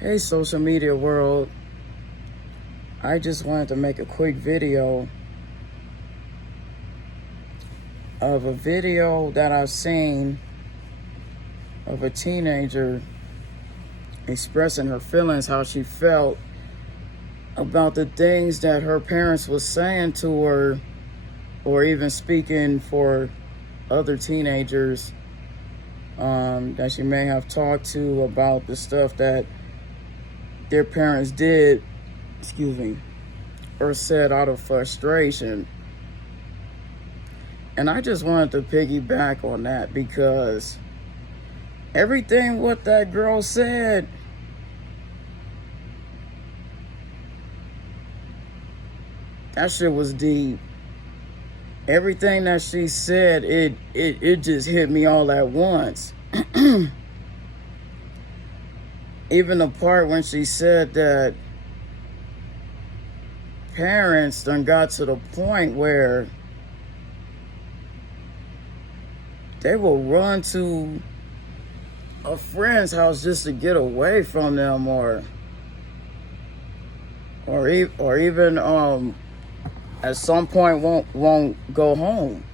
Hey, social media world. I just wanted to make a quick video of a video that I've seen of a teenager expressing her feelings, how she felt about the things that her parents was saying to her, or even speaking for other teenagers that she may have talked to about the stuff that their parents did, or said out of frustration. And I just wanted to piggyback on that because everything what that girl said, that shit was deep. Everything that she said, it just hit me all at once. Even the part when she said that parents done got to the point where they will run to a friend's house just to get away from them, or even at some point won't go home.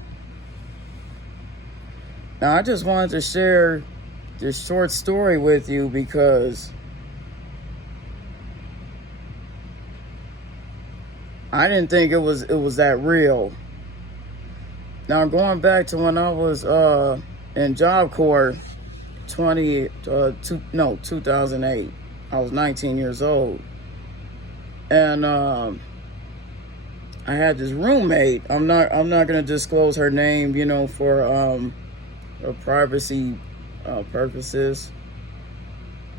Now, I just wanted to share this short story with you because I didn't think it was that real. Now, going back to when I was in Job Corps, 2008. I was 19 years old, and I had this roommate. I'm not gonna disclose her name, for privacy purposes.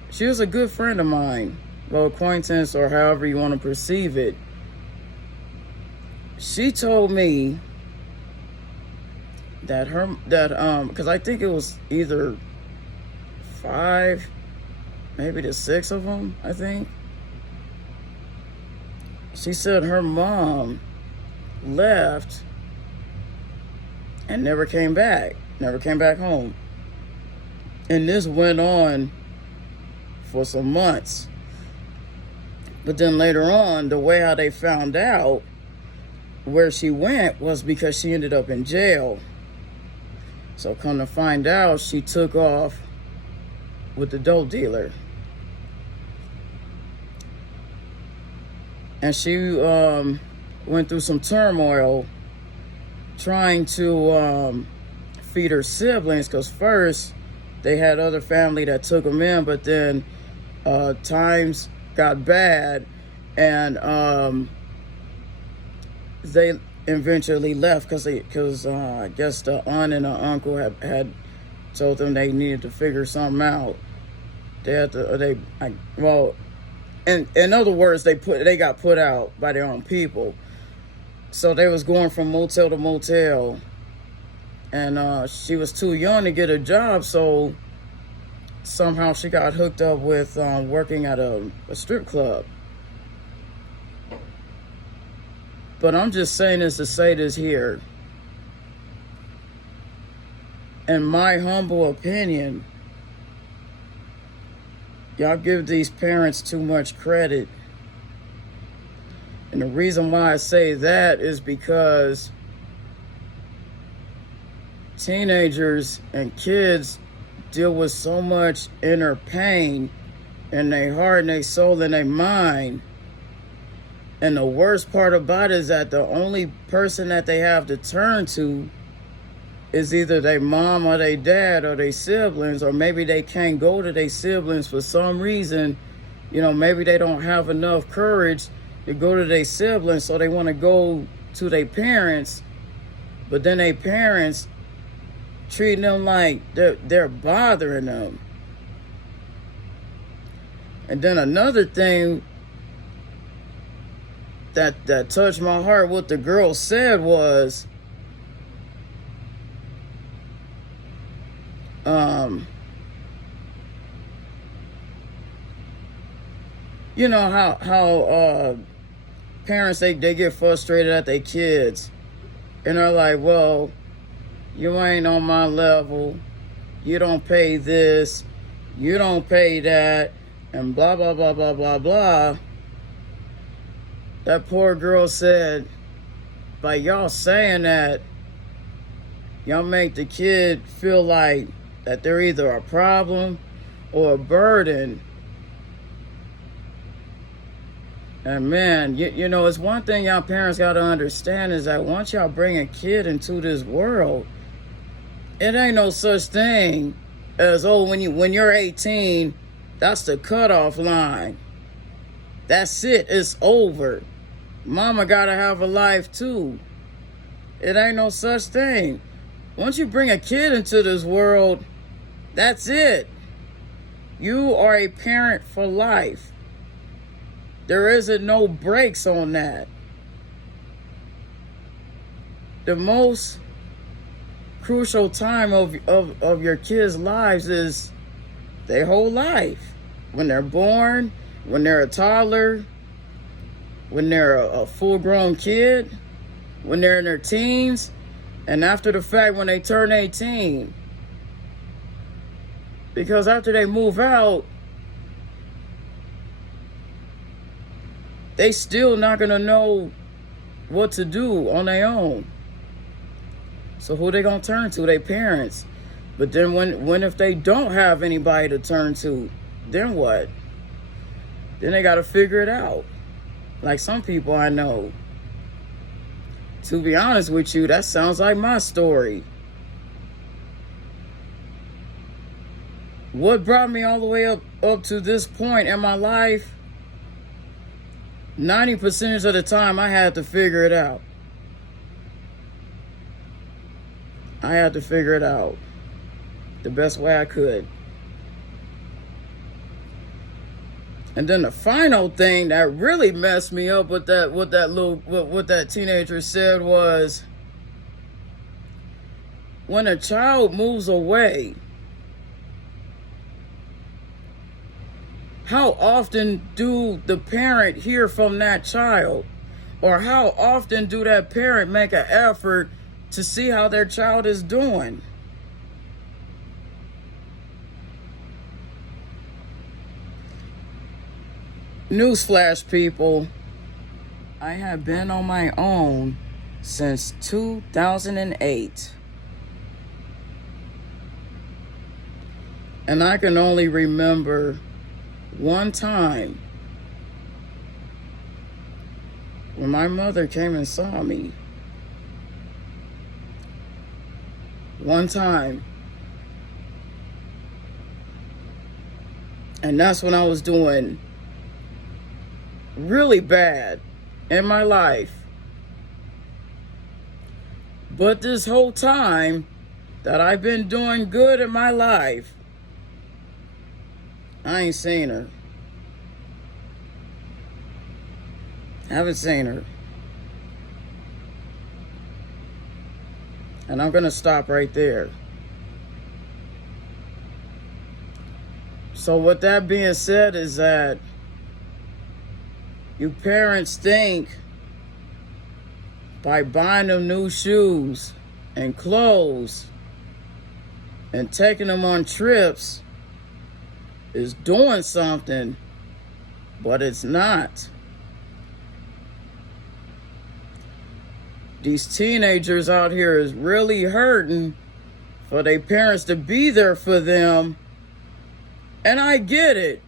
She was a good friend of mine, well, acquaintance, or however you want to perceive it. She told me that because I think it was either 5, maybe to 6 of them, I think. She said her mom left and never came back home. And this went on for some months. But then later on, the way how they found out where she went was because she ended up in jail. So come to find out, she took off with the dope dealer. And she went through some turmoil trying to feed her siblings, because first they had other family that took them in, but then times got bad, and they eventually left because I guess the aunt and the uncle had told them they needed to figure something out. They had to, in other words, they got put out by their own people. So they was going from motel to motel, and she was too young to get a job, so somehow she got hooked up with working at a strip club. But I'm just saying this to say this here. In my humble opinion, y'all give these parents too much credit. And the reason why I say that is because teenagers and kids deal with so much inner pain in their heart and their soul and their mind. And the worst part about it is that the only person that they have to turn to is either their mom or their dad or their siblings, or maybe they can't go to their siblings for some reason. Maybe they don't have enough courage to go to their siblings, so they want to go to their parents, but then their parents treating them like they're bothering them. And then another thing that touched my heart, what the girl said was, how parents, they get frustrated at their kids, and they're like, well, you ain't on my level, you don't pay this, you don't pay that, and blah, blah, blah, blah, blah, blah. That poor girl said, by y'all saying that, y'all make the kid feel like that they're either a problem or a burden. And man, you know, it's one thing y'all parents got to understand is that once y'all bring a kid into this world, it ain't no such thing as, oh, when you're 18, that's the cutoff line. That's it. It's over. Mama got to have a life too. It ain't no such thing. Once you bring a kid into this world, that's it. You are a parent for life. There isn't no breaks on that. The most crucial time of your kids' lives is their whole life. When they're born, when they're a toddler, when they're a full-grown kid, when they're in their teens, and after the fact when they turn 18. Because after they move out, they still not gonna know what to do on their own. So who they gonna turn to? Their parents. But then when if they don't have anybody to turn to, then what? Then they gotta figure it out. Like some people I know. To be honest with you, that sounds like my story. What brought me all the way up to this point in my life? 90% of the time, I had to figure it out. I had to figure it out the best way I could. And then the final thing that really messed me up with what that teenager said was, when a child moves away, how often do the parent hear from that child? Or how often do that parent make an effort to see how their child is doing? Newsflash, people, I have been on my own since 2008. And I can only remember one time when my mother came and saw me. One time. And that's when I was doing really bad in my life. But this whole time that I've been doing good in my life, I ain't seen her. Haven't seen her. And I'm going to stop right there. So with that being said is that you parents think by buying them new shoes and clothes and taking them on trips is doing something, but it's not. These teenagers out here is really hurting for their parents to be there for them. And I get it.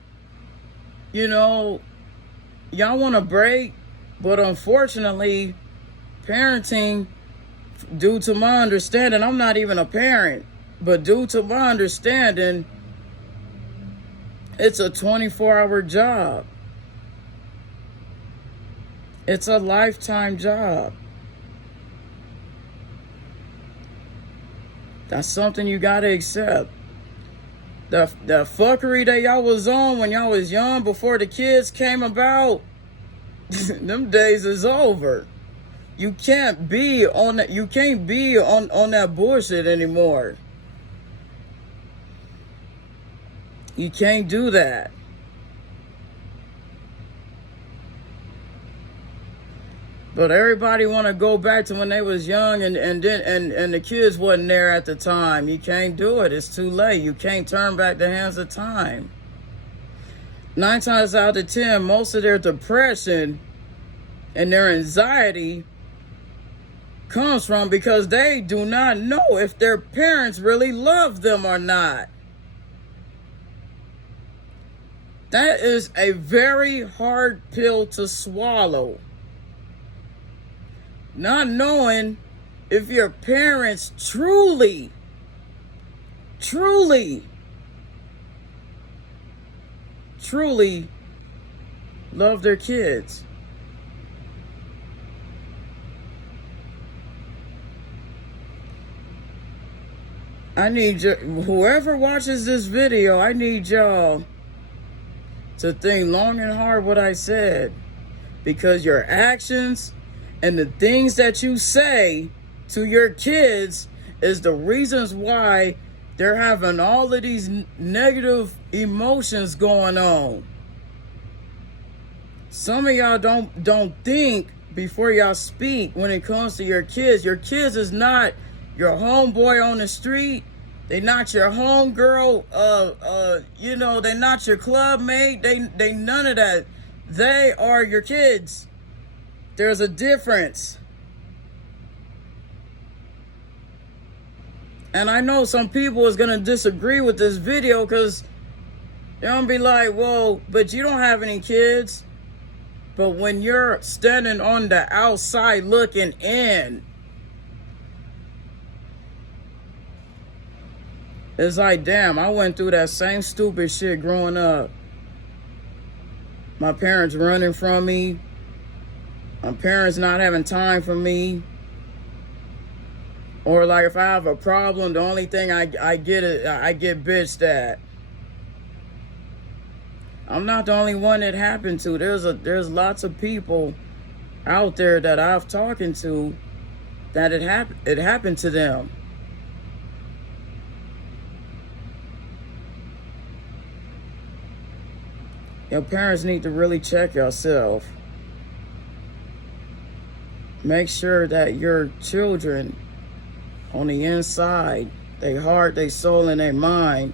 You know, y'all want a break, but unfortunately, parenting, due to my understanding, I'm not even a parent, but due to my understanding, it's a 24-hour job. It's a lifetime job. That's something you gotta accept. The fuckery that y'all was on when y'all was young before the kids came about, them days is over. You can't be on that. You can't be on that bullshit anymore. You can't do that. But everybody want to go back to when they was young and the kids wasn't there at the time. You can't do it. It's too late. You can't turn back the hands of time. 9 times out of 10, most of their depression and their anxiety comes from because they do not know if their parents really love them or not. That is a very hard pill to swallow. Not knowing if your parents truly love their kids. I need you, whoever watches this video, I need y'all to think long and hard what I said, because your actions and the things that you say to your kids is the reasons why they're having all of these negative emotions going on. Some of y'all don't think before y'all speak when it comes to your kids. Your kids is not your homeboy on the street. They not your homegirl. They're not your club mate. They none of that. They are your kids. There's a difference. And I know some people is gonna disagree with this video because they're gonna be like, well, but you don't have any kids. But when you're standing on the outside looking in, it's like, damn, I went through that same stupid shit growing up. My parents running from me. My parents not having time for me. Or like if I have a problem, the only thing I get bitched at. I'm not the only one it happened to. There's lots of people out there that I've talking to that it happened to them. Your parents need to really check yourself. Make sure that your children on the inside, their heart, their soul, and their mind,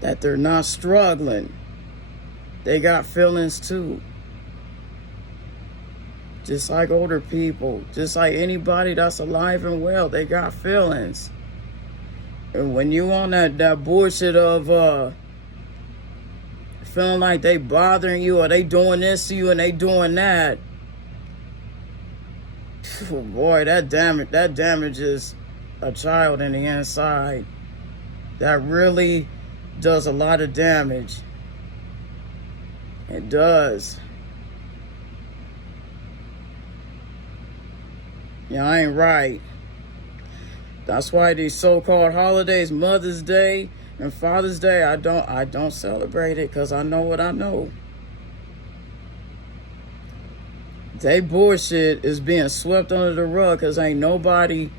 that they're not struggling. They got feelings too. Just like older people, just like anybody that's alive and well, they got feelings. And when you on that bullshit of feeling like they bothering you or they doing this to you and they doing that, oh boy, that damages a child in the inside. That really does a lot of damage. It does. Yeah, I ain't right. That's why these so-called holidays, Mother's Day and Father's Day, I don't celebrate it because I know what I know. They bullshit is being swept under the rug because ain't nobody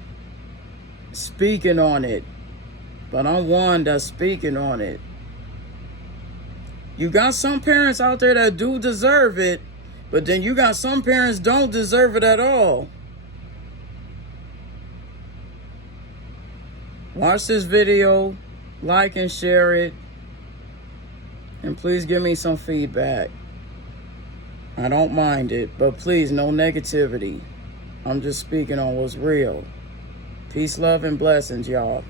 speaking on it. But I'm one that's speaking on it. You got some parents out there that do deserve it, but then you got some parents don't deserve it at all. Watch this video, like and share it, and please give me some feedback. I don't mind it, but please, no negativity. I'm just speaking on what's real. Peace, love, and blessings, y'all.